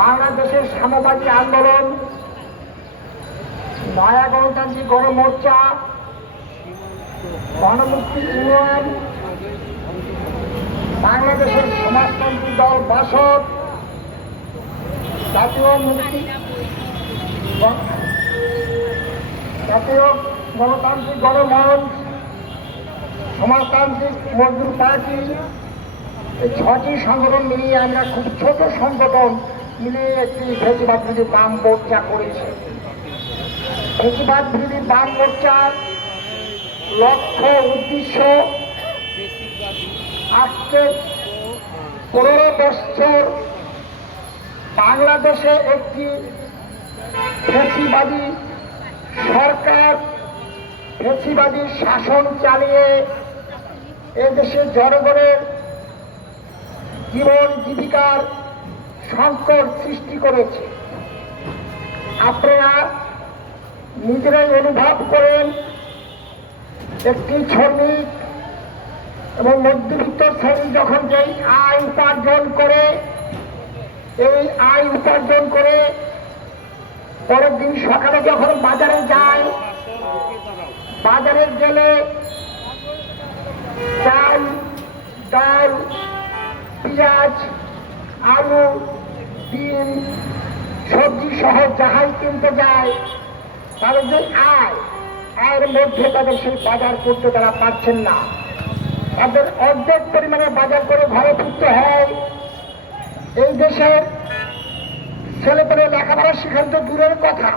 বাংলাদেশের সাম্যবাদী আন্দোলন নয়া গণতান্ত্রিক গণমোর্চা, গণমুক্তি ইউনিয়ন, বাংলাদেশের সমাজতান্ত্রিক দল বাসদ, জাতীয় মুক্তি, জাতীয় গণতান্ত্রিক গণমঞ্চ সমাজতান্ত্রিক মজদুর পার্টি, এই ছটি সংগঠন মিলিয়ে আমরা খুব ছোট সংগঠন লক্ষ্য, উদ্দেশ্য পনেরো বছর বাংলাদেশে একটি ফেসিবাদী সরকার, ফেসিবাদী শাসন চালিয়ে এদেশের জনগণের জীবন জীবিকার সংকট সৃষ্টি করেছে। আপনারা নিজেরাই অনুভব করেন, একটি শ্রমিক এবং মধ্যবিত্ত শ্রেণি যখন যেই আয় উপার্জন করে, এই আয় উপার্জন করে, পরের দিন সকালে যখন বাজারে যায়, বাজারে গেলে চাল, ডাল, পেঁয়াজ আলু ডিম সবজি সহ যাহাই কিনতে যায় তাদের যে আয়, আয়ের মধ্যে তাদের সেই বাজার করতে তারা পারছেন না। তাদের অর্ধেক পরিমাণে বাজার করে ঘরে ফিরতে হয়। এই দেশের ছেলেপেলে লেখাপড়া শেখান তো দূরের কথা,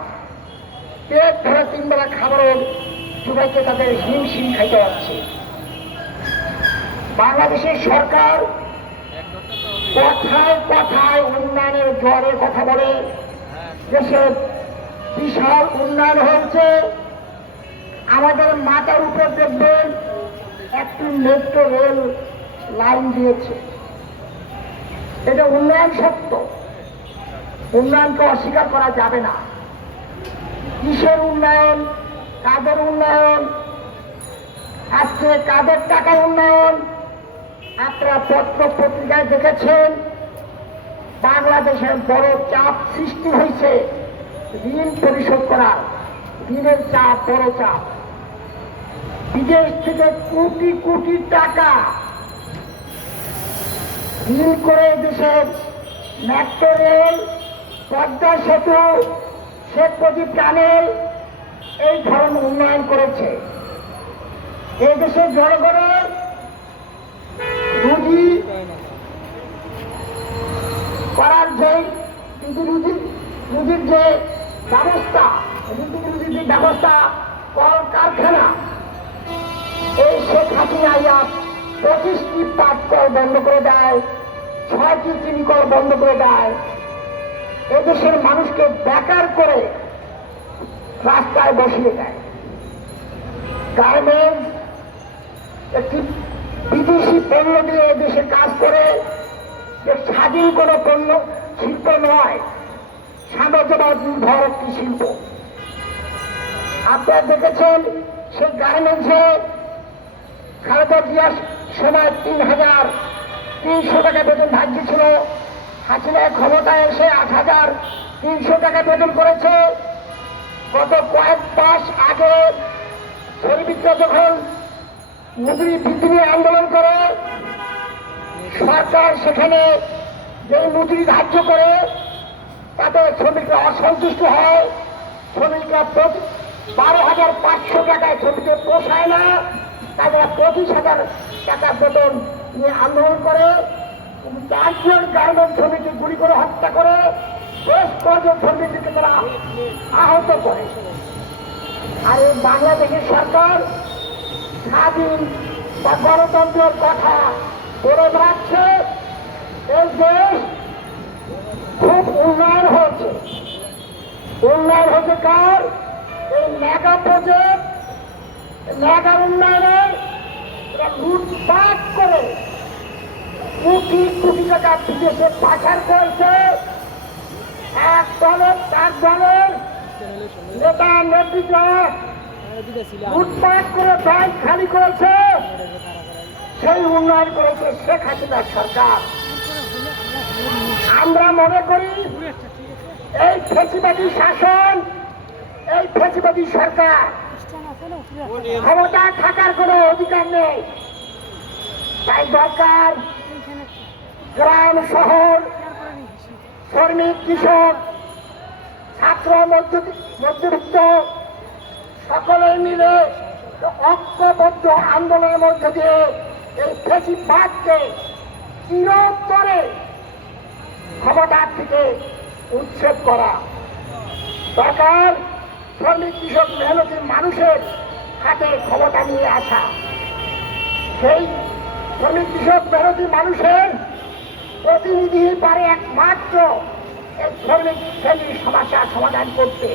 পেট তিন বেলা খাবারও জুবাইকে তাদের হিমশিম খাইতে হচ্ছে। বাংলাদেশের সরকার কথায় কথায় উন্নয়নের জোয়ারের কথা বলে দেশের বিশাল উন্নয়ন হয়েছে। আমাদের মাথার উপর দেখবেন, একটি মেট্রো রেল লাইন দিয়েছে। এটা উন্নয়ন সত্য। উন্নয়নকে অস্বীকার করা যাবে না। কিসের উন্নয়ন? কাদের উন্নয়ন? আজকে কাদের টাকার উন্নয়ন? আপনারা পত্র পত্রিকায় দেখেছেন বাংলাদেশের বড় চাপ সৃষ্টি হয়েছে ঋণ পরিশোধ করার। ঋণের চাপ, বড় চাপ। বিদেশ থেকে কোটি কোটি টাকা ঋণ করে দেশের মেট্রো রেল, পদ্মা সেতু, শেখ মুজিব টানেল এই ধরনের উন্নয়ন করেছে। এই দেশের জনগণের রুজির যে ব্যবস্থা রুজি রুজির যে ব্যবস্থা কল কারখানা এই শেখ হাসিনা ইয়া পঁচিশটি পাট কল বন্ধ করে দেয়, ছয়টি চিনি কল বন্ধ করে দেয়। এদেশের মানুষকে বেকার করে রাস্তায় বসিয়ে দেয়। গার্মেন্টস, একটি বিদেশি পণ্য দিয়ে দেশে কাজ করে স্বাধীন কোনো পণ্য, শিল্প নয় সাম্রাজ্যবাদ নির্ভর একটি শিল্প আপনারা দেখেছেন সেই গার্মেন্টসে খালেদা জিয়ার সময় তিন হাজার তিনশো টাকা বেতন ধার্য ছিল। হাসিনা ক্ষমতায় এসে আট হাজার তিনশো টাকা বেতন করেছে। গত কয়েক মাস আগে শ্রমিকরা যখন মজুরি বৃদ্ধি নিয়ে আন্দোলন করে, সরকার সেখানে যে মজুরি ধার্য করে তাতে শ্রমিকরা অসন্তুষ্ট হয়। শ্রমিকরা বারো হাজার পাঁচশো টাকায় শ্রমিকের পোষায় না। তারা পঁচিশ হাজার টাকা বেতন নিয়ে আন্দোলন করে। চারজন গার্মেন্ট শ্রমিককে গুলি করে হত্যা করে। বেশ কয়েকজন শ্রমিককে তারা আহত করে। আর এই বাংলাদেশের সরকার স্বাধীন বা গণতন্ত্রের কথা বলে বেড়াচ্ছে। এই দেশ উন্নয়ন হয়েছে। উন্নয়ন হয়েছে কার? এই মেগা প্রজেক্ট মেগা উন্নয়নে এরা লুটপাট করে। কোটি কোটি টাকা বিদেশে পাচার করেছে। এক দলের, চার দলের নেতা, নেত্রীরা লুটপাট করে ব্যাংক খালি করেছে। সেই উন্নয়ন করেছে শেখ হাসিনার সরকার। আমরা মনে করি এই ফেসিবাদী শাসন, এই ফেসিবাদী সরকার ক্ষমতা থাকার কোনো অধিকার নেই। তাই দরকার গ্রাম, শহর, শ্রমিক, কৃষক, ছাত্র মধ্য- মধ্যবিত্ত, সকলে মিলে ঐক্যবদ্ধ আন্দোলনের মধ্য দিয়ে এই ফেসিবাদকে ক্ষমতার থেকে উচ্ছেদ করা। সরকার, শ্রমিক, কৃষক, মেহনতি মানুষের হাতে ক্ষমতা নিয়ে আসা। সেই শ্রমিক, কৃষক, মেহনতি মানুষের প্রতিনিধি পারে একমাত্র শ্রমিক শ্রেণির সমস্যা সমাধান করতে।